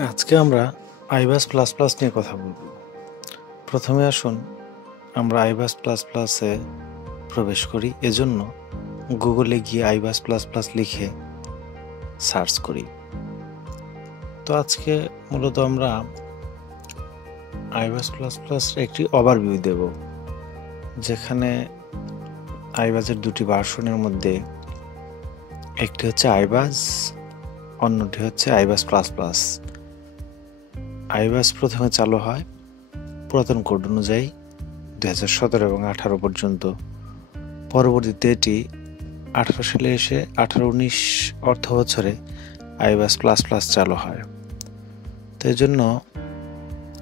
আজকে আমরা আইবাস plus plus নিয়ে কথা বলবো। প্রথমে আসুন আমরা আইবাস প্লাস প্লাসে প্রবেশ করি। এজন্য গুগলে গিয়ে আইবাস প্লাস প্লাস লিখে সার্চ করি। তো আজকে মূলত আমরা আইবাস প্লাস প্লাস একটি ওভারভিউ দেব, যেখানে আইবাসের দুটি ভার্সনের মধ্যে একটি হচ্ছে আইবাস, অন্যটি হচ্ছে আইবাস প্লাস প্লাস। আইবাস প্রথমে চালু হয় পুরাতন কোড অনুযায়ী 2017 এবং 18 পর্যন্ত। পরবর্তীতে এটি 18 সালে এসে 18-19 অর্থ বছরে আইবাস প্লাস প্লাস চালু হয়। তো এই জন্য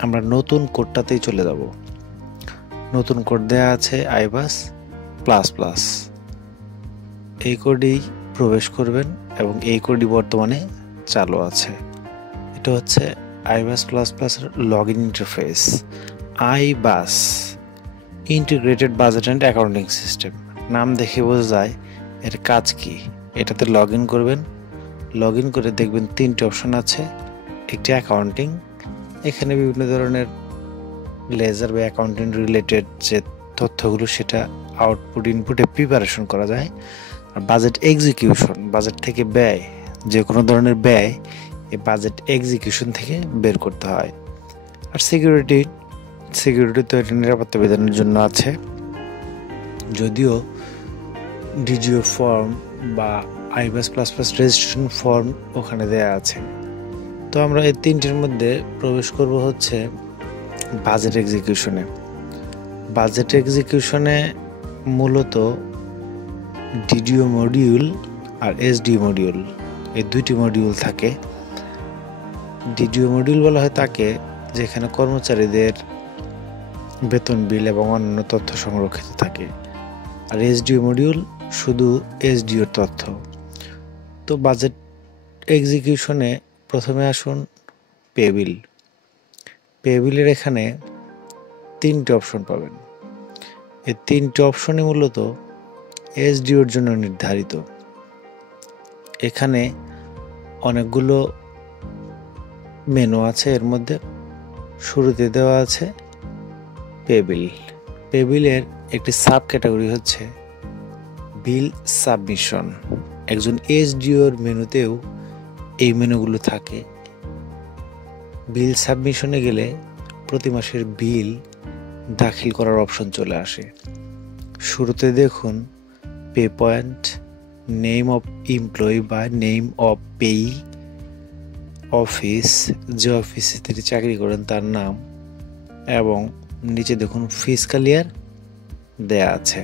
আমরা নতুন কোডটাতেই চলে যাব। নতুন কোড দেয়া আছে আইবাস প্লাস প্লাস, এই কোডেই প্রবেশ করবেন এবং এই কোডই বর্তমানে চালু আছে। এটা হচ্ছে আইবাস প্লাস প্লাসের log in interface. আইবাস integrated budget and accounting system, নাম দেখে বোঝা যায় এর কাজ কি। এটাতে লগ ইন করবেন, লগ ইন করে দেখবেন 3টি অপশন আছে। একটি অ্যাকাউন্টিং, এখানে বিভিন্ন ধরনের লেজার বা অ্যাকাউন্টিং রিলেটেড যে তথ্যগুলো সেটা আউটপুট ইনপুটে প্রিপারেশন করা যায়। আর বাজেট এক্সিকিউশন, বাজেট থেকে ব্যয়, যে কোনো ধরনের ব্যয় এই বাজেট এক্সিকিউশন থেকে বের করতে হয়। আর সিকিউরিটি তো এটা নিরাপত্তা বিধানের জন্য আছে, যদিও ডিজিও ফর্ম বা আইবাস প্লাস প্লাস রেজিস্ট্রেশন ফর্ম ওখানে দেয়া আছে। তো আমরা এই 3টির মধ্যে প্রবেশ করব হচ্ছে বাজেট এক্সিকিউশনে। বাজেট এক্সিকিউশনে মূলত ডিডিও মডিউল আর এসডি মডিউল, এই দুইটি মডিউল থাকে। ডিডিও মডিউল বলা হয় তাকে যেখানে কর্মচারীদের বেতন বিল এবং অন্যান্য তথ্য সংরক্ষিত থাকে। আর এসডিও মডিউল শুধু এসডিওর তথ্য। তো বাজেট এক্সিকিউশনে প্রথমে আসুন পে বিল। পে বিলের এখানে 3টি অপশন পাবেন। এই 3টি অপশনই মূলত এসডিওর জন্য নির্ধারিত। এখানে অনেকগুলো মেনু আছে, এর মধ্যে শুরুতে দেওয়া আছে পে বিল। পে বিলের একটি সাব ক্যাটাগরি হচ্ছে বিল সাবমিশন। একজন এসডিওর মেনুতেও এই মেনুগুলো থাকে। বিল সাবমিশনে গেলে প্রতি মাসের বিল দাখিল করার অপশন চলে আসে। শুরুতে দেখুন pay point, name of employee বা নেম অফ পেই, অফিস, যে অফিসে তিনি চাকরি করেন তার নাম, এবং নিচে দেখুন ফিসকাল ইয়ার দেয়া আছে।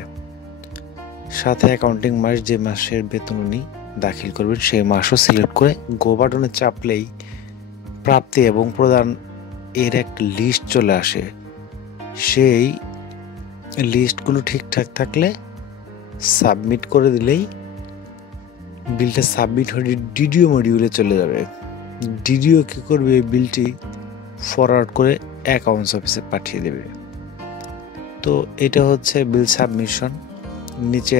সাথে অ্যাকাউন্টিং মাস, যে মাসের বেতন উনি দাখিল করবেন সেই মাসও সিলেক্ট করে গো বাটনে চাপলেই প্রাপ্তি এবং প্রদান এর এক লিস্ট চলে আসে। সেই লিস্টগুলো ঠিকঠাক থাকলে সাবমিট করে দিলেই বিলটা সাবমিট হয়ে ডিডিও মডিউলে চলে যাবে। ডিডিও কি করবে, এই বিলটি ফরওয়ার্ড করে অ্যাকাউন্টস অফিসে পাঠিয়ে দেবে। তো এটা হচ্ছে বিল সাবমিশন। নিচে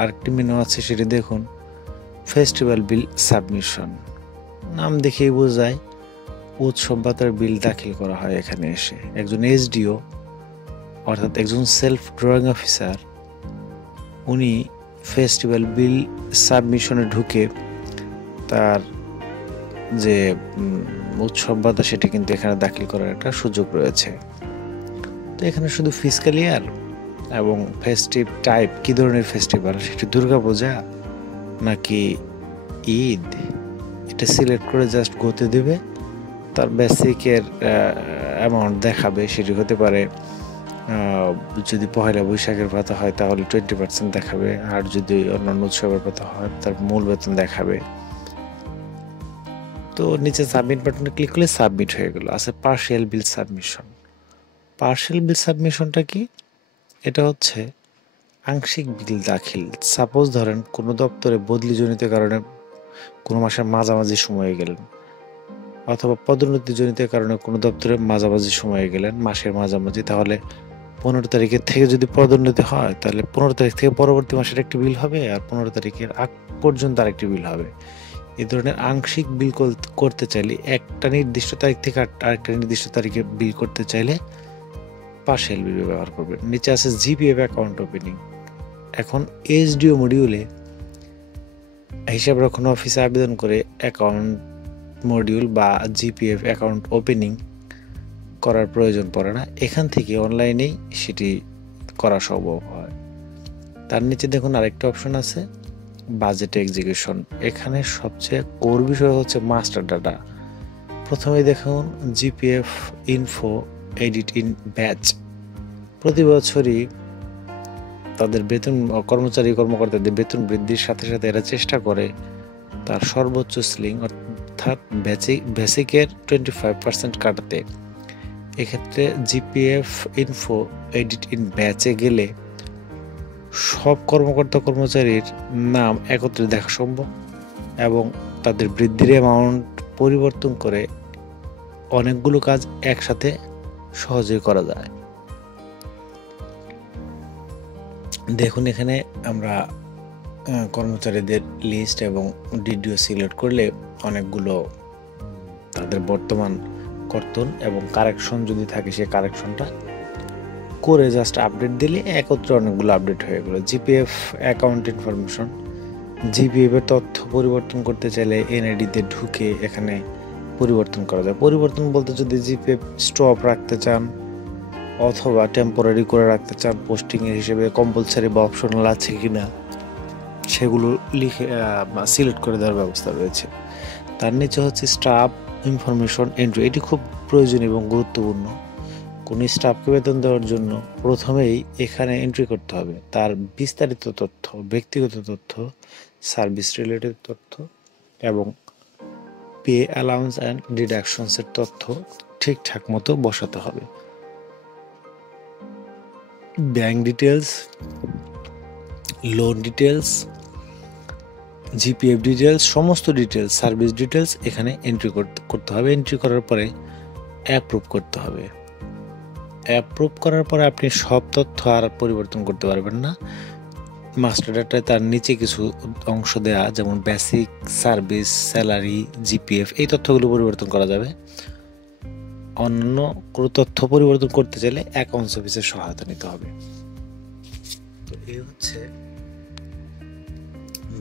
আরেকটি মেনু আছে, সেটা দেখুন ফেস্টিভ্যাল বিল সাবমিশন। নাম দেখেই বোঝায় উৎসব ভাতার বিল দাখিল করা হয় এখানে এসে। একজন এসডিও অর্থাৎ একজন সেলফ ড্রয়িং অফিসার, উনি ফেস্টিভ্যাল বিল সাবমিশনে ঢুকে তার যে উৎসব ভাতা সেটা কিন্তু এখানে দাখিল করার একটা সুযোগ রয়েছে। তো এখানে শুধু ফিসকাল ইয়ার এবং ফেস্টিভ টাইপ, কি ধরনের ফেস্টিভ্যাল, সেটি দুর্গাপূজা নাকি ঈদ, এটা সিলেক্ট করে জাস্ট গোতে দেবে। তার বেসিকের অ্যামাউন্ট দেখাবে, সেটি হতে পারে যদি পহেলা বৈশাখের ভাতা হয় তাহলে 20% দেখাবে, আর যদি অন্যান্য উৎসবের ভাতা হয় তার মূল বেতন দেখাবে। তো নিচে সাবমিট বাটনে ক্লিক করলে সাবমিট হয়ে গেল। আছে পার্শিয়াল বিল সাবমিশন। পার্শিয়াল বিল সাবমিশনটা কি? এটা হচ্ছে আংশিক বিল দাখিল। সাপোজ ধরেন কোনো দপ্তরে বদলিজনিত কারণে কোনো মাসের মাঝামাঝি সময়ে গেলেন, অথবা পদোন্নতিজনিত কারণে কোনো দপ্তরে মাঝামাঝি সময়ে গেলেন, মাসের মাঝামাঝি, তাহলে 15 তারিখের থেকে যদি পদোন্নতি হয় তাহলে 15 তারিখ থেকে পরবর্তী মাসের একটি বিল হবে, আর 15 তারিখের আগ পর্যন্ত আরেকটি বিল হবে। এই ধরনের আংশিক বিল করতে চাইলে একটা নির্দিষ্ট তারিখ থেকে আরেকটা নির্দিষ্ট তারিখে বিল করতে চাইলে পার্শিয়াল বিল ব্যবহার করবেন। নিচে আছে জিপিএফ অ্যাকাউন্ট ওপেনিং। এখন এইচডিও মডিউলে হিসাব রক্ষণ অফিসে আবেদন করে অ্যাকাউন্ট মডিউল বা জিপিএফ অ্যাকাউন্ট ওপেনিং করার প্রয়োজন পড়ে না, এখান থেকে অনলাইনেই সেটি করা সম্ভব হয়। তার নিচে দেখুন আরেকটা অপশন আছে বাজেট এক্সিকিউশন। এখানে সবচেয়ে কোর বিষয় হচ্ছে মাস্টার ডাটা। প্রথমে দেখুন GPF info edit in batch. প্রতি বছরই তাদের বেতন কর্মচারী-কর্মকর্তাদের বেতন বৃদ্ধির সাথে সাথে এরা চেষ্টা করে তার সর্বোচ্চ সিলিং অর্থাৎ বেসিকের 25% কাটাতে। এক্ষেত্রে জিপিএফ ইনফো এডিট ইন ব্যাচে গেলে সব কর্মকর্তা-কর্মচারীর নাম একত্রে দেখা সম্ভব এবং তাদের বৃদ্ধির অ্যামাউন্ট পরিবর্তন করে অনেকগুলো কাজ একসাথে সহজেই করা যায়। দেখুন এখানে আমরা কর্মচারীদের লিস্ট এবং ডিডিও সিলেক্ট করলে অনেকগুলো তাদের বর্তমান কর্তন এবং কারেকশন যদি থাকে সেই কারেকশনটা করে জাস্ট আপডেট দিলে একত্রে অনেকগুলো আপডেট হয়ে গেলো। GPF account information. জিপিএফ এর তথ্য পরিবর্তন করতে চাইলে এনআইডিতে ঢুকে এখানে পরিবর্তন করা যায়। পরিবর্তন বলতে যদি জিপিএফ স্টপ রাখতে চান অথবা টেম্পোরারি করে রাখতে চান, পোস্টিংয়ের হিসেবে কম্পালসারি বা অপশনাল আছে কিনা সেগুলো লিখে সিলেক্ট করে দেওয়ার ব্যবস্থা রয়েছে। তার নিচে হচ্ছে স্টাফ ইনফরমেশন এন্ট্রি। এটি খুব প্রয়োজনীয় এবং গুরুত্বপূর্ণ। কোনো স্টাফকে বেতন দেওয়ার জন্য প্রথমেই এখানে এন্ট্রি করতে হবে তার বিস্তারিত তথ্য, ব্যক্তিগত তথ্য, সার্ভিস রিলেটেড তথ্য এবং পে অ্যালাউন্স অ্যান্ড ডিডাকশনসের তথ্য ঠিকঠাক মতো বসাতে হবে। Bank details, loan details, GPF details, সমস্ত ডিটেলস, সার্ভিস ডিটেলস এখানে এন্ট্রি করতে হবে। এন্ট্রি করার পরে অ্যাপ্রুভ করতে হবে। অ্যাপ্রুভ করার পরে আপনি সব তথ্য আর পরিবর্তন করতে পারবেন না। মাস্টার ডাটায় তার নিচে কিছু অংশ দেয়া, যেমন বেসিক, সার্ভিস, স্যালারি, জিপিএফ, এই তথ্যগুলো পরিবর্তন করা যাবে। অন্য কোনো তথ্য পরিবর্তন করতে চাইলে অ্যাকাউন্টস অফিসের সহায়তা নিতে হবে। তো এই হচ্ছে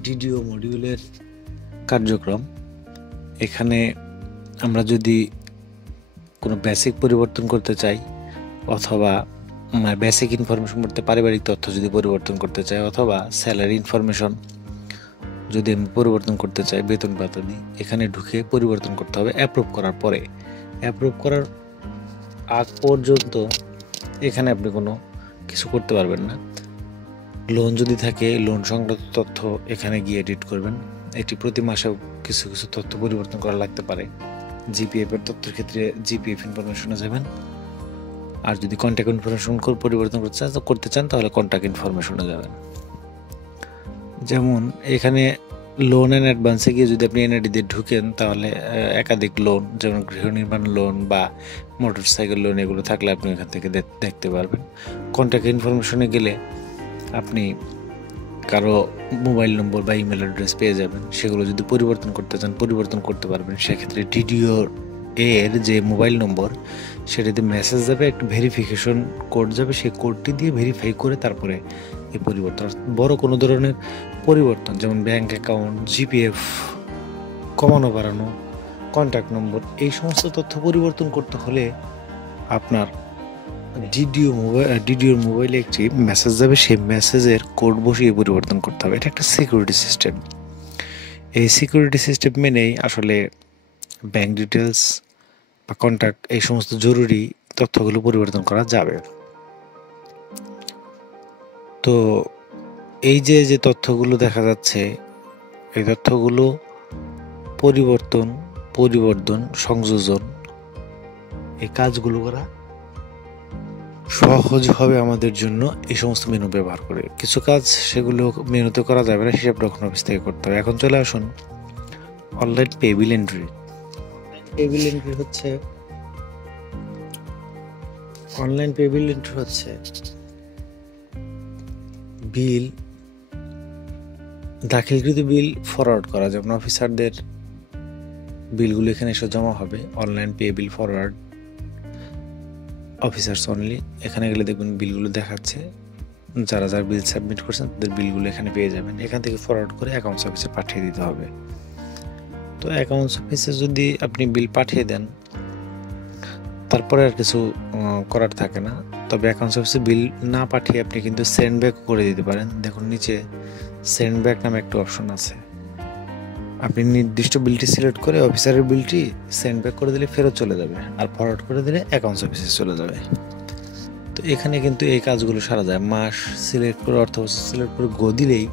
ডিডিও মডিউলের কার্যক্রম। এখানে আমরা যদি কোনো বেসিক পরিবর্তন করতে চাই অথবা বেসিক ইনফরমেশন বলতে পারিবারিক তথ্য যদি পরিবর্তন করতে চাই অথবা স্যালারি ইনফরমেশন যদি আমি পরিবর্তন করতে চাই, বেতন পাতানি, এখানে ঢুকে পরিবর্তন করতে হবে অ্যাপ্রুভ করার পরে। অ্যাপ্রুভ করার আগ পর্যন্ত এখানে আপনি কোনো কিছু করতে পারবেন না। লোন যদি থাকে লোন সংক্রান্ত তথ্য এখানে গিয়ে এডিট করবেন। এটি প্রতি মাসেও কিছু কিছু তথ্য পরিবর্তন করা লাগতে পারে। জিপিএফ এর তথ্যের ক্ষেত্রে জিপিএফ ইনফরমেশনে যাবেন, আর যদি কন্ট্যাক্ট ইনফরমেশন পরিবর্তন করতে চান তাহলে কন্ট্যাক্ট ইনফরমেশনে যাবেন। যেমন এখানে লোন অ্যান্ড অ্যাডভান্সে গিয়ে যদি আপনি এনআইডি দিয়ে ঢুকেন তাহলে একাধিক লোন, যেমন গৃহ নির্মাণ লোন বা মোটরসাইকেল লোন, এগুলো থাকলে আপনি এখান থেকে দেখতে পারবেন। কন্ট্যাক্ট ইনফরমেশনে গেলে আপনি কারো মোবাইল নম্বর বা ইমেল অ্যাড্রেস পেয়ে যাবেন, সেগুলো যদি পরিবর্তন করতে চান পরিবর্তন করতে পারবেন। সেক্ষেত্রে ডিডিও এর যে মোবাইল নম্বর সেটাতে মেসেজ যাবে, একটা ভেরিফিকেশন কোড যাবে, সেই কোডটি দিয়ে ভেরিফাই করে তারপরে এই পরিবর্তন, বড় কোনো ধরনের পরিবর্তন যেমন ব্যাংক অ্যাকাউন্ট, জিপিএফ কমানো বাড়ানো, কন্ট্যাক্ট নম্বর, এই সমস্ত তথ্য পরিবর্তন করতে হলে আপনার ডিডিওর মোবাইলে একটি মেসেজ যাবে, সেই মেসেজের কোড বসিয়ে পরিবর্তন করতে হবে। এটা একটা সিকিউরিটি সিস্টেম। এই সিকিউরিটি সিস্টেম মেনেই আসলে ব্যাংক ডিটেলস বা কন্ট্যাক্ট এই সমস্ত জরুরি তথ্যগুলো পরিবর্তন করা যাবে। তো এই যে তথ্যগুলো দেখা যাচ্ছে, এই তথ্যগুলো পরিবর্তন, সংযোজন, এই কাজগুলো করা সহজ হবে আমাদের জন্য এই সমস্ত মেনু ব্যবহার করে। কিছু কাজ সেগুলো মেনুতে করা যাবে না, হিসাব রক্ষণ অফিস থেকে করতে হবে। এখন চলে আসুন online payable entry. Online payable entry হচ্ছে বিল দাখিলকৃত বিল ফরওয়ার্ড করা, যেমন অফিসারদের বিলগুলো এখানে এসে জমা হবে। অনলাইন পে বিল ফরওয়ার্ড অফিসার্স অনলি, এখানে গেলে দেখবেন বিলগুলো দেখাচ্ছে। যারা যারা বিল সাবমিট করছেন তাদের বিলগুলো এখানে পেয়ে যাবেন। এখান থেকে ফরওয়ার্ড করে অ্যাকাউন্টস অফিসে পাঠিয়ে দিতে হবে। তো অ্যাকাউন্টস অফিসে যদি আপনি বিল পাঠিয়ে দেন, তারপরে আর কিছু করার থাকে না। তবে অ্যাকাউন্টস অফিসে বিল না পাঠিয়ে আপনি কিন্তু সেন্ড ব্যাক করে দিতে পারেন। দেখুন নিচে সেন্ড ব্যাক নামে একটা অপশন আছে। আপনি নির্দিষ্ট বিলটি সিলেক্ট করে অফিসারের বিলটি সেন্ড ব্যাক করে দিলে ফেরত চলে যাবে, আর ফরওয়ার্ড করে দিলে অ্যাকাউন্টস অফিসে চলে যাবে। তো এখানে কিন্তু এই কাজগুলো সারা যায়। মাস সিলেক্ট করে, অর্থ সিলেক্ট করে গো দিলেই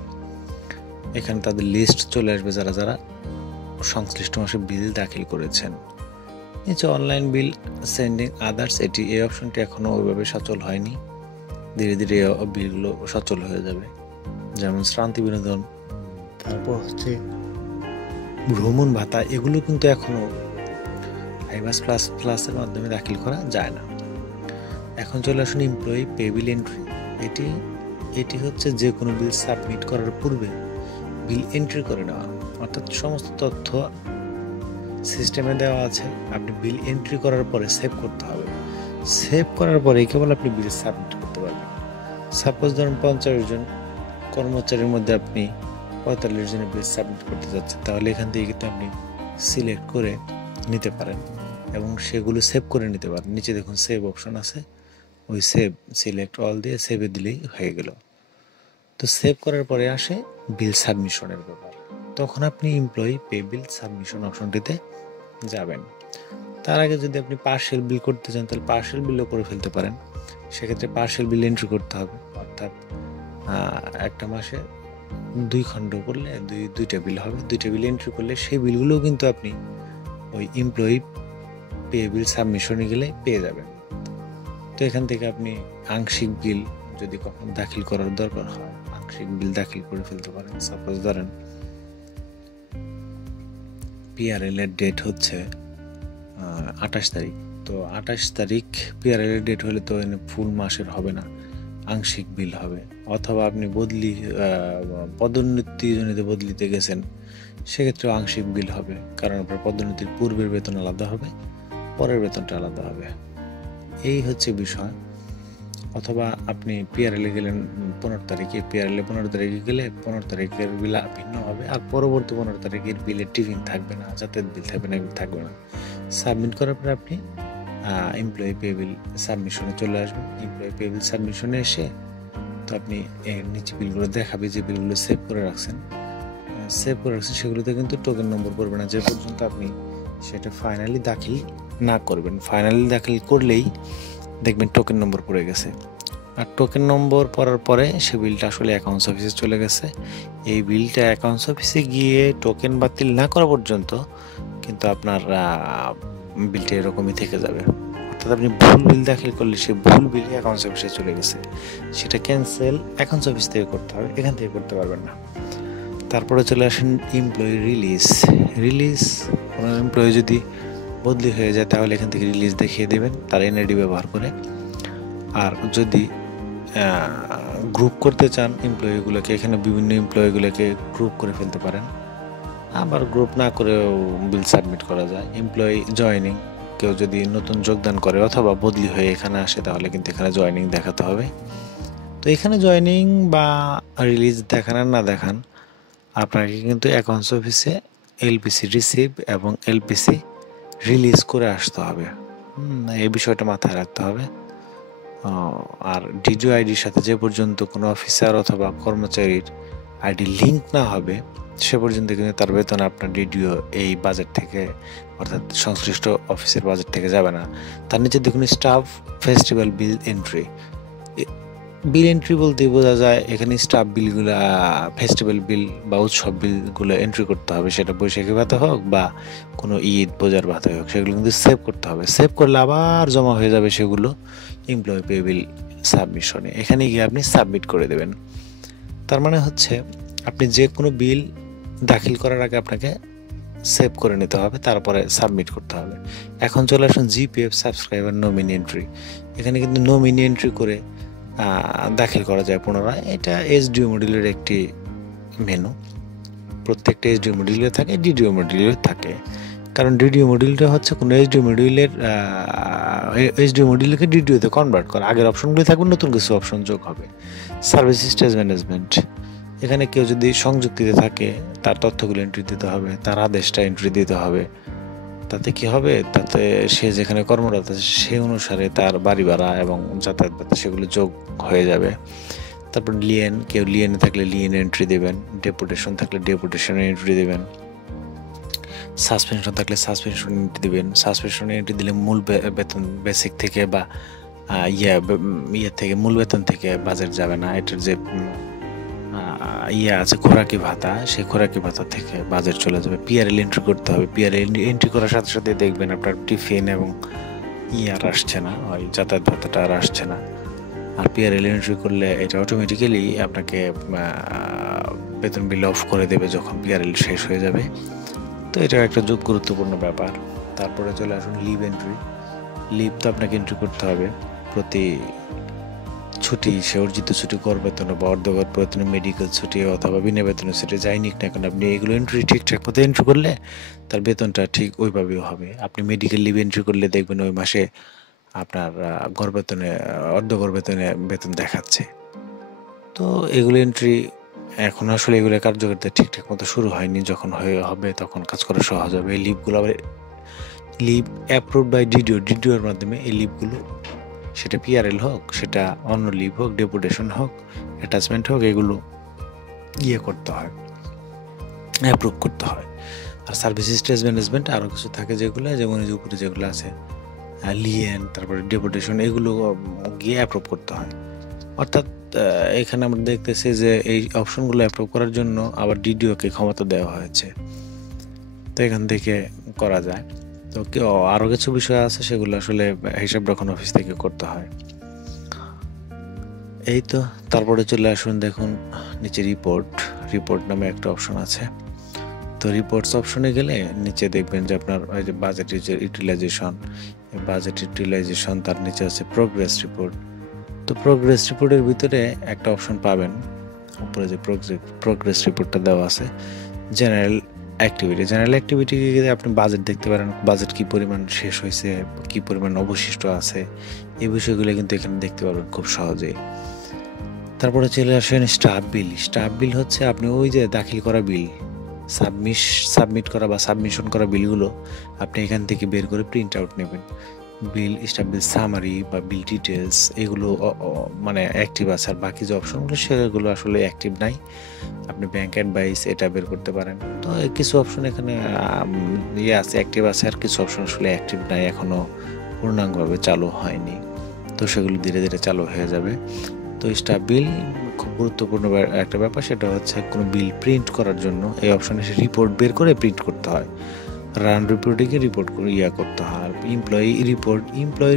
এখানে তাদের লিস্ট চলে আসবে যারা যারা সংশ্লিষ্ট মাসে বিল দাখিল করেছেন। নিচে অনলাইন বিল সেন্ডিং আদার্স, এই অপশনটি এখনো ওইভাবে সচল হয়নি। ধীরে ধীরে বিলগুলো সচল হয়ে যাবে। যেমন শ্রান্তি বিনোদন, তারপর হচ্ছে ভ্রমণ ভাতা, এগুলো কিন্তু এখনো আইবাস প্লাসের মাধ্যমে দাখিল করা যায় না। এখন চলে আসুন এমপ্লয়ি পে বিল এন্ট্রি। এটি হচ্ছে যে কোনো বিল সাবমিট করার পূর্বে বিল এন্ট্রি করে নেওয়া, অর্থাৎ সমস্ত তথ্য সিস্টেমে দেওয়া আছে। আপনি বিল এন্ট্রি করার পরে সেভ করতে হবে। সেভ করার পরে কেবল আপনি বিল সাবমিট করতে পারবেন। সাপোজ ধরুন 50 জন কর্মচারীর মধ্যে আপনি 45 জনের বিল সাবমিট করতে যাচ্ছেন, তাহলে এখান থেকে কিন্তু আপনি সিলেক্ট করে নিতে পারেন এবং সেগুলো সেভ করে নিতে পারেন। নিচে দেখুন সেভ অপশন আছে, ওই সেভ সিলেক্ট অল দিয়ে সেভে দিলেই হয়ে গেল। তো সেভ করার পরে আসে বিল সাবমিশনের ব্যাপার। তখন আপনি এমপ্লয়ি পে বিল সাবমিশন অপশনটিতে যাবেন। তার আগে যদি আপনি পার্সিয়াল বিল করতে চান তাহলে পার্সিয়াল বিলও করে ফেলতে পারেন। সেক্ষেত্রে পার্সিয়াল বিল এন্ট্রি করতে হবে, অর্থাৎ একটা মাসে 2 খণ্ড করলে দুইটা বিল হবে। 2টা বিল এন্ট্রি করলে সেই বিলগুলোও কিন্তু আপনি ওই এমপ্লয়ি পে বিল সাবমিশনে গেলে পেয়ে যাবেন। তো এখান থেকে আপনি আংশিক বিল যদি কখন দাখিল করার দরকার হয়, আংশিক বিল দাখিল করে ফেলতে পারেন। সাপোজ ধরেন পিআরএল এর ডেট হচ্ছে 28 তারিখ। তো 28 তারিখ পিআরএল এর ডেট হলে তো ফুল মাসের হবে না, আংশিক বিল হবে। অথবা আপনি পদোন্নতিজনিত বদলিতে গেছেন, সেক্ষেত্রে আংশিক বিল হবে, কারণ আপনার পদোন্নতির পূর্বের বেতন আলাদা হবে, পরের বেতনটা আলাদা হবে। এই হচ্ছে বিষয়। অথবা আপনি পিআরএল এ গেলেন 15 তারিখে, পিআরএল এ 15 তারিখে গেলে 15 তারিখের বিল ভিন্ন হবে, আর পরবর্তী 15 তারিখের বিলের টিফিন থাকবে না, যাতায়াত বিল থাকবে না। সাবমিট করার পরে আপনি এমপ্লয়ি পে বিল সাবমিশনে চলে আসবেন। এমপ্লয়ি পে বিল সাবমিশনে এসে তো আপনি নিচে বিলগুলো দেখাবে, যে বিলগুলো সেভ করে রাখছেন সেগুলোতে কিন্তু টোকেন নম্বর পড়বে না, যে পর্যন্ত আপনি সেটা ফাইনালি দাখিল না করবেন। ফাইনালি দাখিল করলেই দেখবেন টোকেন নম্বর পড়ে গেছে। আর টোকেন নম্বর পড়ার পরে সে বিলটা আসলে অ্যাকাউন্টস অফিসে চলে গেছে। এই বিলটা অ্যাকাউন্টস অফিসে গিয়ে টোকেন বাতিল না করা পর্যন্ত কিন্তু আপনার বিলটা এরকমই থেকে যাবে। অর্থাৎ আপনি ভুল বিল দাখিল করলে সেই ভুল বিলই অ্যাকাউন্টস অফিসে চলে গেছে, সেটা ক্যান্সেল অ্যাকাউন্টস অফিস থেকে করতে হবে, এখান থেকে করতে পারবেন না। তারপরে চলে আসেন এমপ্লয়ি রিলিজ। কোনো এমপ্লয়ি যদি বদলি হয়ে যায় তাহলে এখান থেকে রিলিজ দেখিয়ে দেবেন তার এনআইডি ব্যবহার করে। আর যদি গ্রুপ করতে চান এমপ্লয়িগুলোকে, এখানে বিভিন্ন এমপ্লয়িগুলোকে গ্রুপ করে ফেলতে পারেন। আবার গ্রুপ না করেও বিল সাবমিট করা যায়। এমপ্লয়ি জয়েনিং, কেউ যদি নতুন যোগদান করে অথবা বদলি হয়ে এখানে আসে তাহলে কিন্তু এখানে জয়েনিং দেখাতে হবে। তো এখানে জয়েনিং বা রিলিজ দেখান আর না দেখান, আপনাকে কিন্তু অ্যাকাউন্টস অফিসে এলপিসি রিসিভ এবং এলপিসি রিলিজ করে আসতে হবে। এই বিষয়টা মাথায় রাখতে হবে। আর ডিডিও আইডির সাথে যে পর্যন্ত কোনো অফিসার অথবা কর্মচারীর আইডি লিঙ্ক না হবে সে পর্যন্ত কিন্তু তার বেতন আপনার ডিডিও এই বাজেট থেকে, অর্থাৎ সংশ্লিষ্ট অফিসের বাজেট থেকে যাবে না। তার নিচে দেখুন স্টাফ ফেস্টিভ্যাল বিল এন্ট্রি। বিল এন্ট্রি বলতে বোঝা যায় এখানে স্টাফ বিলগুলা, ফেস্টিভ্যাল বিল বা উৎসব বিলগুলো এন্ট্রি করতে হবে, সেটা বৈশাখী ভাতা হোক বা কোনো ঈদ পূজার ভাতা হোক, সেগুলো কিন্তু সেভ করতে হবে। সেভ করলে আবার জমা হয়ে যাবে সেগুলো এমপ্লয়ি পে বিল সাবমিশনে। এখানে গিয়ে আপনি সাবমিট করে দেবেন। তার মানে হচ্ছে আপনি যে কোনো বিল দাখিল করার আগে আপনাকে সেভ করে নিতে হবে, তারপরে সাবমিট করতে হবে। এখন চলে আসুন জিপিএফ সাবস্ক্রাইবার নমিনি এন্ট্রি। এখানে কিন্তু নমিনি এন্ট্রি করে দাখিল করা যায় পুনরায়। এটা এসডিও মডিউলের একটি মেনু, প্রত্যেকটা এসডিও মডিউলে থাকে, ডিডিও মডিউলে থাকে। কারণ ডিডিও মডিউলটা হচ্ছে কোনো এইচডিও মডিউলকে ডিডিওতে কনভার্ট করা। আগের অপশনগুলি থাকবে, নতুন কিছু অপশন যোগ হবে। সার্ভিস স্টেজ ম্যানেজমেন্ট, এখানে কেউ যদি সংযুক্তিতে থাকে তার তথ্যগুলো এন্ট্রি দিতে হবে, তার আদেশটা এন্ট্রি দিতে হবে। তাতে কি হবে, তাতে সে যেখানে কর্মরত আছে সে অনুসারে তার বাড়ি ভাড়া এবং যাতায়াত ভাতা সেগুলো যোগ হয়ে যাবে। তারপর লিয়েন, কেউ লিয়েনে থাকলে লিয়েন এন্ট্রি দেবেন, ডেপুটেশন থাকলে ডেপুটেশনে এন্ট্রি দেবেন, সাসপেনশন থাকলে সাসপেনশন এন্ট্রি দেবেন। সাসপেনশন এন্ট্রি দিলে মূল বেতন বেসিক থেকে বা ইয়ে থেকে, মূল বেতন থেকে বাজেট যাবে না। এটার যে আছে খোরাকি ভাতা, সেই খোরাকি ভাতা থেকে বাজেট চলে যাবে। পিআরএল এন্ট্রি করতে হবে। পিআরএল এন্ট্রি করার সাথে সাথে দেখবেন আপনার টিফিন এবং আর আসছে না, ওই যাতায়াত ভাতাটা আর আসছে না। আর পিআরএল এন্ট্রি করলে এটা অটোমেটিক্যালি আপনাকে বেতন বিল অফ করে দেবে যখন পিআরএল শেষ হয়ে যাবে। তো এটা একটা গুরুত্বপূর্ণ ব্যাপার। তারপরে চলে আসুন লিভ এন্ট্রি। লিভ তো আপনাকে এন্ট্রি করতে হবে। প্রতি ছুটি, সে অর্জিত ছুটি, কর বেতন বা অর্ধকর বেতনে, মেডিকেল ছুটি অথবা বিনা বেতনের ছুটি যাই নিক না কেন, আপনি এগুলো এন্ট্রি ঠিকঠাক মতো এন্ট্রি করলে তার বেতনটা ঠিক ওইভাবেই হবে। আপনি মেডিকেল লিভ এন্ট্রি করলে দেখবেন ওই মাসে আপনার গড় বেতনে, অর্ধগড় বেতনে বেতন দেখাচ্ছে। তো এগুলো এন্ট্রি এখন আসলে এগুলো কার্যকারিতা ঠিকঠাক মতো শুরু হয়নি, যখন হবে তখন কাজ করা সহজ হবে। এই লিভগুলো আবার লিভ অ্যাপ্রুভড বাই ডিডিওর মাধ্যমে এই লিভগুলো, সেটা পিআরএল হোক, সেটা অন্য লিভ হোক, ডেপুটেশন হোক, অ্যাটাচমেন্ট হোক, এগুলো করতে হয়, অ্যাপ্রুভ করতে হয়। আর সার্ভিস স্টেজ ম্যানেজমেন্ট আরও কিছু থাকে যেগুলো, যেমন এই উপরে যেগুলো আছে লিয়েন, তারপরে ডেপুটেশন, এগুলো গিয়ে অ্যাপ্রুভ করতে হয়। অর্থাৎ এখানে আমরা দেখতেছি যে এই অপশনগুলো অ্যাপ্রুভ করার জন্য আবার ডিডিওকে ক্ষমতা দেওয়া হয়েছে, তো এখান থেকে করা যায়। তো আরও কিছু বিষয় আছে, সেগুলো আসলে হিসাব রক্ষণ অফিস থেকে করতে হয়। এই তো, তারপরে চলে আসুন, দেখুন নিচে রিপোর্ট নামে একটা অপশন আছে। তো রিপোর্টস অপশনে গেলে নিচে দেখবেন যে আপনার ওই যে বাজেট ইউটিলাইজেশন, তার নিচে আছে প্রোগ্রেস রিপোর্ট। তো প্রোগ্রেস রিপোর্টের ভিতরে একটা অপশন পাবেন উপরে, যে প্রোগ্রেস রিপোর্টটা দেওয়া আছে জেনারেল অ্যাক্টিভিটি আপনি বাজেট দেখতে পারেন, বাজেট কি পরিমাণ শেষ হয়েছে, কি পরিমাণ অবশিষ্ট আছে, এই বিষয়গুলো কিন্তু এখানে দেখতে পারবেন খুব সহজেই। তারপরে চলে আসেন স্টাফ বিল হচ্ছে আপনি ওই যে দাখিল করা বিল, সাবমিট করা বা সাবমিশন করা বিলগুলো আপনি এখান থেকে বের করে প্রিন্ট আউট নেবেন। স্টাফ বিল সামারি বা বিল ডিটেলস, এগুলো মানে অ্যাক্টিভ আছে, আর বাকি যে অপশনগুলো সেগুলো আসলে অ্যাক্টিভ নাই। আপনি ব্যাংক অ্যাডভাইস এটা বের করতে পারেন। তো কিছু অপশন এখানে আছে, অ্যাক্টিভ আছে, আর কিছু অপশন আসলে অ্যাক্টিভ নাই, এখনও পূর্ণাঙ্গভাবে চালু হয়নি। তো সেগুলো ধীরে ধীরে চালু হয়ে যাবে। তো স্টাফ বিল খুব গুরুত্বপূর্ণ একটা ব্যাপার, সেটা হচ্ছে কোনো বিল প্রিন্ট করার জন্য এই অপশনে এসে রিপোর্ট বের করে প্রিন্ট করতে হয়। রান রিপোর্টিংয়ে রিপোর্ট করে করতে হয়। আর এমপ্লয়ি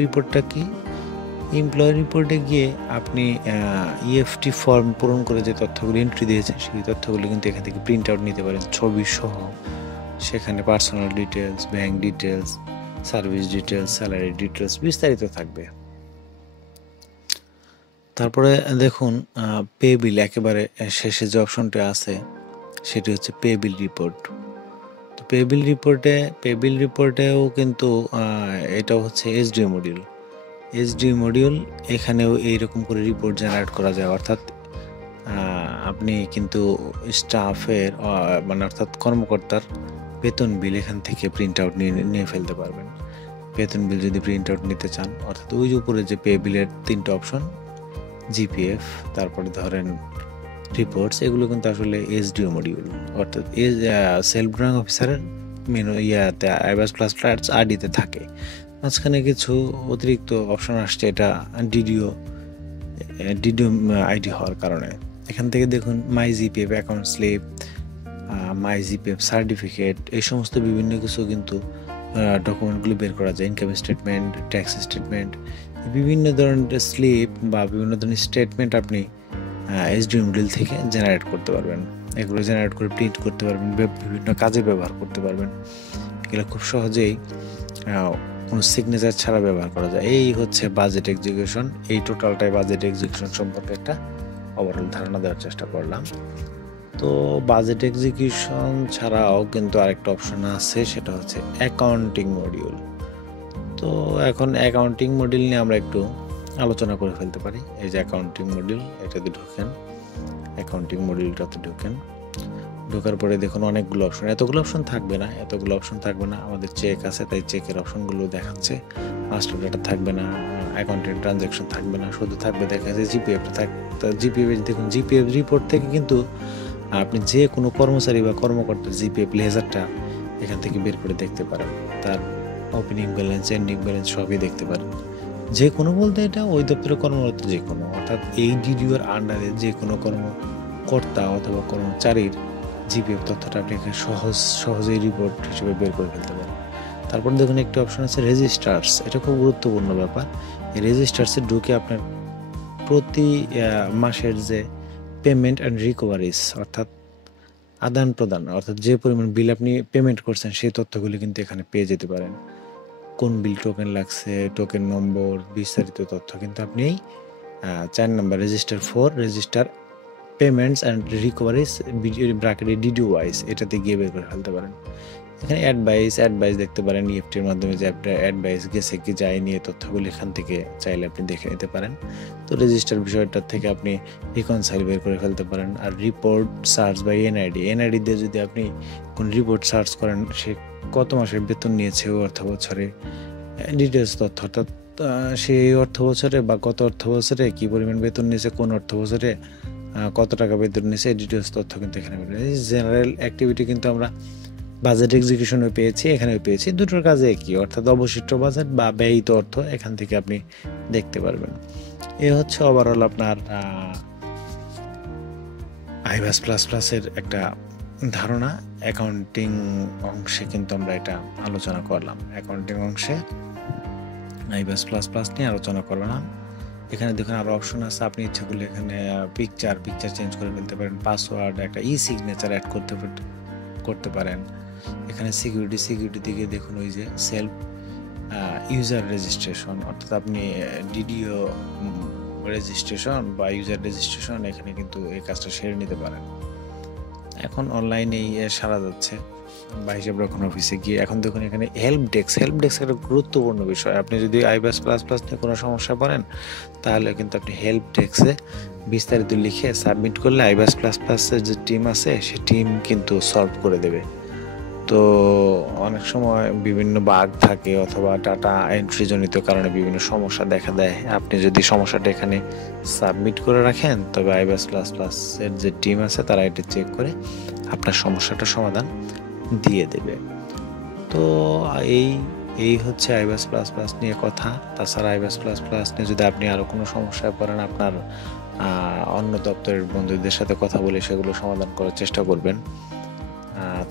রিপোর্টটা কি? এমপ্লয়ি রিপোর্টে গিয়ে আপনি ইএফটি ফর্ম পূরণ করে যে তথ্যগুলি এন্ট্রি দিয়েছেন সেই তথ্যগুলি কিন্তু এখান থেকে প্রিন্ট আউট নিতে পারেন ছবি সহ। সেখানে personal details, bank details, service details, salary details বিস্তারিত থাকবে। তারপরে দেখুন পে বিল, একেবারে শেষে যে অপশনটা আছে সেটি হচ্ছে পে বিল রিপোর্ট। তো পে বিল রিপোর্টেও কিন্তু এটা হচ্ছে এইচডি মডিউল। এখানেও এইরকম করে রিপোর্ট জেনারেট করা যায়। অর্থাৎ আপনি কিন্তু স্টাফের অর্থাৎ কর্মকর্তার বেতন বিল এখান থেকে প্রিন্ট আউট নিয়ে ফেলতে পারবেন। বেতন বিল যদি প্রিন্ট আউট নিতে চান, অর্থাৎ ওই যে উপরে যে পে বিলের 3টা অপশন, জিপিএফ, তারপরে ধরেন রিপোর্টস, এগুলো কিন্তু আসলে এইচডিও মডিউল, অর্থাৎ সেলফ ড্রয়িং অফিসারের আইবাস প্লাস ফ্ল্যাটস আইডিতে থাকে। মাঝখানে কিছু অতিরিক্ত অপশন আসছে, এটা ডিডিও আইডি হওয়ার কারণে। এখান থেকে দেখুন মাই জিপিএফ অ্যাকাউন্ট স্লিপ, মাই জিপিএফ সার্টিফিকেট, এই সমস্ত বিভিন্ন কিছু কিন্তু ডকুমেন্টগুলি বের করা যায়। ইনকাম স্টেটমেন্ট, ট্যাক্স স্টেটমেন্ট, বিভিন্ন ধরনের স্লিপ বা বিভিন্ন ধরনের স্টেটমেন্ট আপনি এইচডিও মডিউল থেকে জেনারেট করতে পারবেন। এগুলো জেনারেট করে প্রিন্ট করতে পারবেন, বিভিন্ন কাজে ব্যবহার করতে পারবেন। এগুলো খুব সহজেই কোনো সিগনেচার ছাড়া ব্যবহার করা যায়। এই হচ্ছে বাজেট এক্সিকিউশন। এই টোটালটাই বাজেট এক্সিকিউশন সম্পর্কে একটা ওভারঅল ধারণা দেওয়ার চেষ্টা করলাম। তো বাজেট এক্সিকিউশন ছাড়াও কিন্তু আরেকটা অপশন আছে, সেটা হচ্ছে অ্যাকাউন্টিং মডিউল। তো এখন অ্যাকাউন্টিং মডিউল নিয়ে আমরা একটু আলোচনা করে ফেলতে পারি। এই যে অ্যাকাউন্টিং মডিউল, এটাতে ঢোকেন, অ্যাকাউন্টিং মডিউলটাতে ঢোকার পরে দেখুন অনেকগুলো অপশন, এতগুলো অপশন থাকবে না, আমাদের চেক আছে তাই চেকের অপশনগুলো দেখাচ্ছে। মাস্টার ডেটা থাকবে না, অ্যাকাউন্টিং ট্রানজ্যাকশন থাকবে না, শুধু থাকবে দেখা যাচ্ছে জিপিএফটা জিপিএফ। দেখুন জিপিএফ রিপোর্ট থেকে কিন্তু আপনি যে কোনো কর্মচারী বা কর্মকর্তার জিপিএফ লেজারটা এখান থেকে বের করে দেখতে পারেন, তার ওপেনিং ব্যালেন্স, এন্ডিং ব্যালেন্স সবই দেখতে পারেন। যে কোনো বলতে এটা ওই দপ্তরে কর্মরত যে কোনো, অর্থাৎ এই ডিডিওর আন্ডারে যে কোনো কর্মকর্তা অথবা কর্মচারীর জিপিএফ তথ্যটা আপনি এখানে সহজেই রিপোর্ট হিসেবে বের করে ফেলতে পারেন। তারপর দেখুন একটি অপশন আছে রেজিস্টার্স, এটা খুব গুরুত্বপূর্ণ ব্যাপার। এই রেজিস্টার্সে ঢুকে আপনার প্রতি মাসের যে পেমেন্ট অ্যান্ড রিকভারিজ, অর্থাৎ আদান প্রদান, অর্থাৎ যে পরিমাণ বিল আপনি পেমেন্ট করছেন সেই তথ্যগুলি কিন্তু এখানে পেয়ে যেতে পারেন। কোন বিল টোকেন লাগছে, টোকেন নম্বর, বিস্তারিত তথ্য কিন্তু আপনি এই 4 নম্বর রেজিস্টার পেমেন্টস অ্যান্ড রিকভারিজ ব্র্যাকেটে ডিডিও ওয়াইজ এটাতে গিয়ে বের করে ফেলতে পারেন। এখানে অ্যাডভাইস দেখতে পারেন, ইএফটির মাধ্যমে যে আপনার অ্যাডভাইস গেছে কি যায়নি, এই তথ্যগুলো এখান থেকে চাইলে আপনি দেখে নিতে পারেন। তো রেজিস্টার বিষয়টার থেকে আপনি রিকনসাইল বের করে ফেলতে পারেন। আর রিপোর্ট সার্চ বা এনআইডি দিয়ে যদি আপনি কোন রিপোর্ট সার্চ করেন, সে কত মাসের বেতন নিয়েছে ওই অর্থ বছরে, ডিটেলস তথ্য, অর্থাৎ সেই অর্থ বছরে বা গত অর্থ বছরে কী পরিমাণ বেতন নিয়েছে, কোন অর্থ বছরে কত টাকা বেতন নিয়েছে, এই ডিটেলস তথ্য কিন্তু এখানে জেনারেল অ্যাক্টিভিটি কিন্তু আমরা বাজেট এক্সিকিউশনে পেয়েছি, এখানেও পেয়েছি, দুটোর কাজে একই, অর্থাৎ অবশিষ্ট বাজেট বা ব্যয়িত অর্থ এখান থেকে আপনি দেখতে পারবেন। এ হচ্ছে ওভারঅল আপনার আইবাস প্লাস প্লাসের একটা ধারণা। অ্যাকাউন্টিং অংশে কিন্তু আমরা এটা আলোচনা করলাম, অ্যাকাউন্টিং অংশে আইবাস প্লাস প্লাস নিয়ে আলোচনা করলাম। এখানে দেখুন আরও অপশন আছে, আপনি ইচ্ছা করলে এখানে পিকচার চেঞ্জ করে ফেলতে পারেন, পাসওয়ার্ড, একটা সিগনেচার অ্যাড করতে পারেন। এখানে সিকিউরিটি দিকে দেখুন ওই যে সেলফ ইউজার রেজিস্ট্রেশন, অর্থাৎ আপনি ডিডিও রেজিস্ট্রেশন বা ইউজার রেজিস্ট্রেশন এখানে কিন্তু এই কাজটা সেরে নিতে পারেন। এখন অনলাইনেই সারা যাচ্ছে বা হিসাব রক্ষণ অফিসে গিয়ে। এখন দেখুন এখানে হেল্প ডেস্ক একটা গুরুত্বপূর্ণ বিষয়। আপনি যদি আইবাস প্লাস প্লাস নিয়ে কোনো সমস্যা পড়েন, তাহলে কিন্তু আপনি হেল্প ডেস্কে বিস্তারিত লিখে সাবমিট করলে আইবাস প্লাস প্লাসের যে টিম আছে সে টিম কিন্তু সলভ করে দেবে। তো অনেক সময় বিভিন্ন বাগ থাকে অথবা ডাটা এন্ট্রি জনিত কারণে বিভিন্ন সমস্যা দেখা দেয়। আপনি যদি সমস্যাটা এখানে সাবমিট করে রাখেন, তবে আইবাস প্লাস প্লাসের যে টিম আছে তারা এটা চেক করে আপনার সমস্যাটা সমাধান দিয়ে দেবে। তো এই হচ্ছে আইবাস প্লাস প্লাস নিয়ে কথা। তাছাড়া আইবাস প্লাস প্লাস নিয়ে যদি আপনি আরও কোনো সমস্যায় পড়েন, আপনার অন্য দপ্তরের বন্ধুদের সাথে কথা বলে সেগুলো সমাধান করার চেষ্টা করবেন।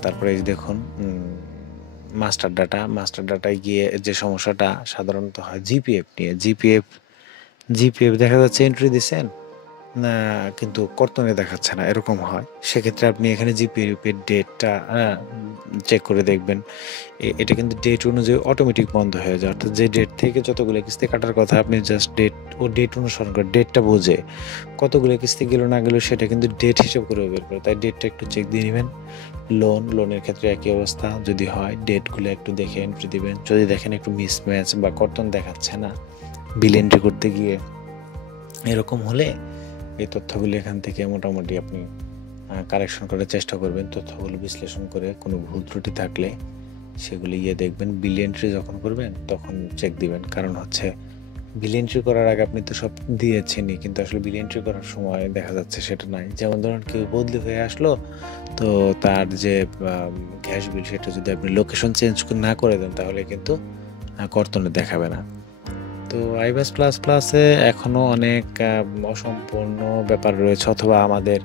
তারপরে এই দেখুন মাস্টার ডাটায় গিয়ে যে সমস্যাটা সাধারণত হয় জিপিএফ নিয়ে, জিপিএফ দেখা যাচ্ছে এন্ট্রি দিচ্ছেন না কিন্তু কর্তনে দেখাচ্ছে না, এরকম হয়। সেক্ষেত্রে আপনি এখানে জিপিএফের ডেটটা চেক করে দেখবেন। এটা কিন্তু ডেট অনুযায়ী অটোমেটিক বন্ধ হয়ে যায়, অর্থাৎ যে ডেট থেকে যতগুলো কিস্তি কাটার কথা আপনি জাস্ট ডেট অনুসরণ করে ডেটটা বুঝে কতগুলো কিস্তি গেল না গেল সেটা কিন্তু ডেট হিসেব করে বের করে, তাই ডেটটা একটু চেক দিয়ে নেবেন। লোনের ক্ষেত্রে একই অবস্থা, যদি হয় ডেটগুলো একটু দেখে এন্ট্রি দিবেন। যদি দেখেন একটু মিসম্যাচ বা কর্তন দেখাচ্ছে না বিল এন্ট্রি করতে গিয়ে, এরকম হলে এই তথ্যগুলি এখান থেকে মোটামুটি আপনি কারেকশন করার চেষ্টা করবেন। তথ্যগুলো বিশ্লেষণ করে কোনো ভুল ত্রুটি থাকলে সেগুলি দেখবেন। বিল এন্ট্রি যখন করবেন তখন চেক দিবেন, কারণ হচ্ছে বিল এন্ট্রি করার আগে আপনি তো সব দিয়েছেনই, কিন্তু আসলে বিল এন্ট্রি করার সময় দেখা যাচ্ছে সেটা নাই। যেমন ধরুন কেউ বদলি হয়ে আসলো, তো তার যে গ্যাস বিল সেটা যদি আপনি লোকেশন চেঞ্জ না করে দেন তাহলে কিন্তু কর্তনে দেখাবে না। তো আইবাস প্লাস প্লাসে এখনও অনেক অসম্পূর্ণ ব্যাপার রয়েছে, অথবা আমাদের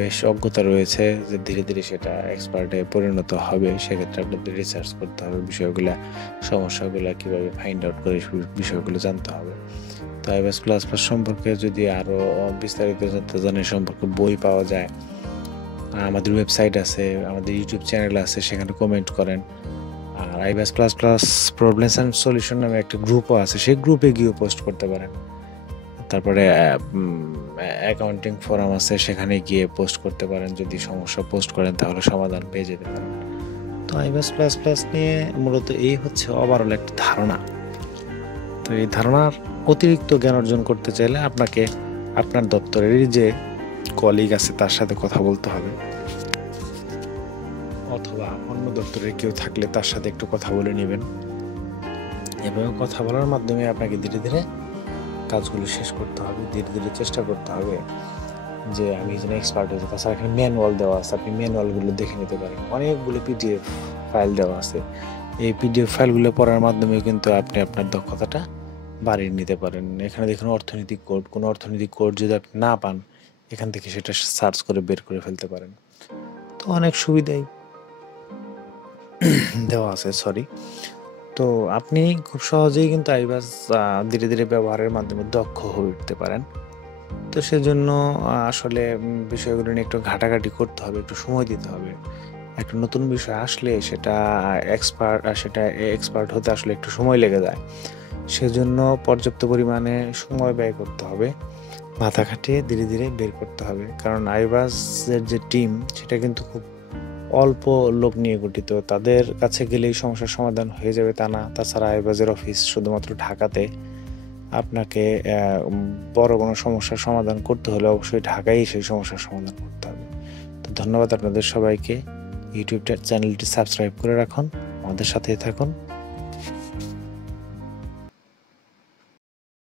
বেশ অজ্ঞতা রয়েছে যে ধীরে ধীরে সেটা এক্সপার্টে পরিণত হবে। সেক্ষেত্রে আপনাদের রিসার্চ করতে হবে, সমস্যাগুলো কীভাবে ফাইন্ড আউট করে বিষয়গুলো জানতে হবে। তো আইবাস প্লাস প্লাস সম্পর্কে যদি আরও বিস্তারিত জানতে চান, সম্পর্কে বই পাওয়া যায়, আমাদের ওয়েবসাইট আছে, আমাদের ইউটিউব চ্যানেল আছে, সেখানে কমেন্ট করেন। আর iBAS plus plus problems and solution নামে একটা গ্রুপও আছে, সেই গ্রুপে গিয়েও পোস্ট করতে পারেন। তারপরে অ্যাকাউন্টিং ফোরাম আছে, সেখানে গিয়ে পোস্ট করতে পারেন। যদি সমস্যা পোস্ট করেন তাহলে সমাধান পেয়ে যেতে পারেন। তো আইবাস প্লাস প্লাস নিয়ে মূলত এই হচ্ছে ওভারঅল একটা ধারণা। তো এই ধারণার অতিরিক্ত জ্ঞান অর্জন করতে চাইলে আপনাকে আপনার দপ্তরেরই যে কলিগ আছে তার সাথে কথা বলতে হবে, অথবা অন্য দপ্তরের কেউ থাকলে তার সাথে একটু কথা বলে নেবেন। এভাবে কথা বলার মাধ্যমে আপনাকে ধীরে ধীরে কাজগুলো শেষ করতে হবে, ধীরে ধীরে চেষ্টা করতে হবে যে আমি যেন এক্সপার্ট হয়েছি। তাছাড়া এখানে ম্যানুয়াল দেওয়া আছে, আপনি ম্যানুয়ালগুলো দেখে নিতে পারেন। অনেকগুলো পিডিএফ ফাইল দেওয়া আছে, এই পিডিএফ ফাইলগুলো পড়ার মাধ্যমে কিন্তু আপনি আপনার দক্ষতাটা বাড়িয়ে নিতে পারেন। এখানে দেখুন অর্থনৈতিক কোড, কোনো অর্থনৈতিক কোড যদি আপনি না পান, এখান থেকে সেটা সার্চ করে বের করে ফেলতে পারেন। তো অনেক সুবিধাই দেওয়া আছে, তো আপনি খুব সহজেই কিন্তু আইবাস ধীরে ধীরে ব্যবহারের মাধ্যমে দক্ষ হয়ে উঠতে পারেন। তো সেজন্য আসলে বিষয়গুলো নিয়ে একটু ঘাটাঘাটি করতে হবে, একটু সময় দিতে হবে। একটা নতুন বিষয় আসলে সেটা এক্সপার্ট হতে আসলে একটু সময় লেগে যায়। সেজন্য পর্যাপ্ত পরিমাণে সময় ব্যয় করতে হবে, মাথা খাটিয়ে ধীরে ধীরে বের করতে হবে। কারণ আইবাসের যে টিম সেটা কিন্তু খুব অল্প লোক নিয়ে গঠিত। তাদের কাছে গেলেই সমস্যার সমাধান হয়ে যাবে তা না। তাছাড়া আইবাসের অফিস শুধুমাত্র ঢাকাতে। আপনাকে বড় কোনো সমস্যার সমাধান করতে হলে অবশ্যই ঢাকায় সেই সমস্যার সমাধান করতে হবে। তো ধন্যবাদ আপনাদের সবাইকে। ইউটিউব চ্যানেলটি সাবস্ক্রাইব করে রাখুন, আমাদের সাথেই থাকুন।